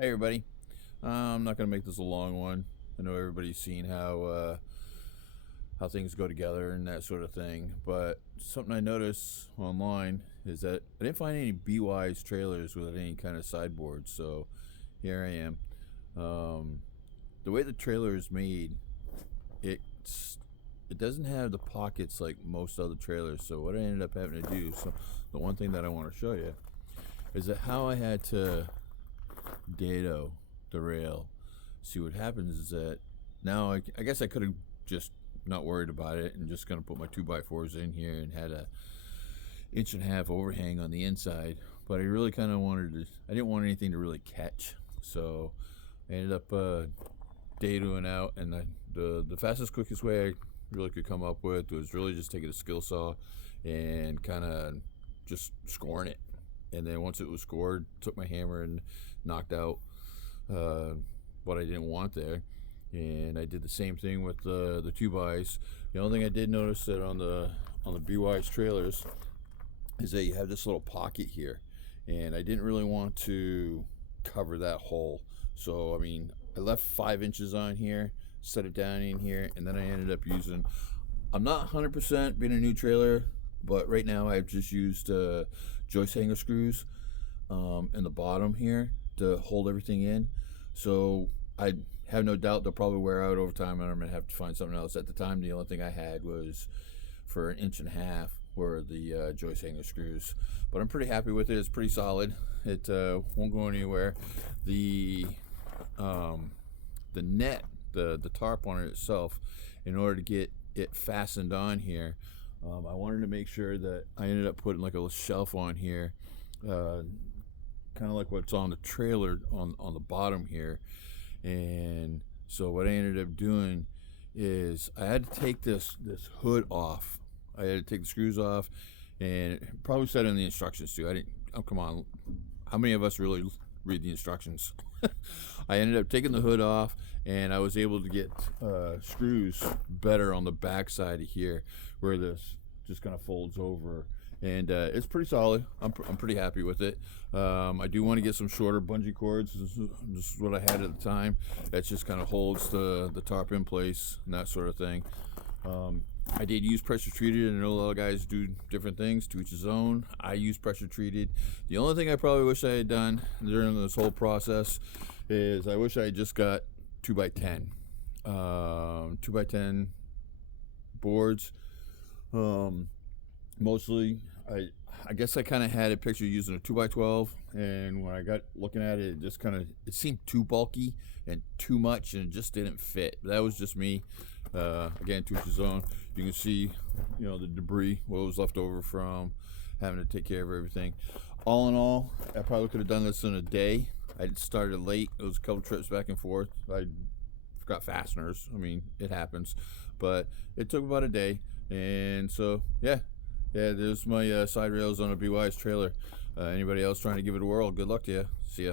Hey everybody, I'm not gonna make this a long one. I know everybody's seen how things go together and that sort of thing. But something I noticed online is that I didn't find any BWise trailers with any kind of sideboard. So here I am. The way the trailer is made, it's it doesn't have the pockets like most other trailers. So what I ended up having to do, so the one thing that I want to show you is that how I had to dado the rail. See, what happens is that now I guess I could have just not worried about it and just gonna put my 2x4s in here and had a inch and a half overhang on the inside, but I really kind of wanted to, I didn't want anything to really catch, so I ended up dadoing out, and the fastest, quickest way I really could come up with was really just taking a skill saw and kind of just scoring it. And then once it was scored, took my hammer and knocked out what I didn't want there. And I did the same thing with the 2x. The only thing I did notice that on the BWise trailers is that you have this little pocket here, and I didn't really want to cover that hole. So I mean, I left 5 inches on here, set it down in here, and then I ended up using, I'm not 100% being a new trailer, but right now I've just used joist hanger screws in the bottom here to hold everything in. So I have no doubt they'll probably wear out over time, and I'm gonna have to find something else. At the time, the only thing I had was for 1.5 inches were the joist hanger screws, but I'm pretty happy with it. It's pretty solid. It won't go anywhere. The net, the tarp on it itself, in order to get it fastened on here, I wanted to make sure that I ended up putting like a little shelf on here, kind of like what's on the trailer on the bottom here. And so what I ended up doing is I had to take this hood off. I had to take the screws off, and it probably said in the instructions too. I didn't, oh come on, how many of us really read the instructions? I ended up taking the hood off, and I was able to get screws better on the back side of here, where this just kind of folds over, and it's pretty solid. I'm pretty happy with it. I do want to get some shorter bungee cords. This is what I had at the time. That just kind of holds the tarp in place and that sort of thing. I did use pressure treated, and I know a lot of guys do different things, to each his own. I use pressure treated. The only thing I probably wish I had done during this whole process is I wish I had just got 2x10 2x10 boards. Mostly I guess I kind of had a picture using a 2x12, and when I got looking at it, it just kind of, it seemed too bulky and too much, and it just didn't fit. But that was just me. Again, to each his own. You can see, the debris, what was left over from having to take care of everything. All in all, I probably could have done this in a day. I started late. It was a couple trips back and forth. I forgot fasteners. I mean, it happens, but it took about a day. And so yeah, there's my side rails on a BWise trailer. Anybody else trying to give it a whirl, good luck to you. See ya.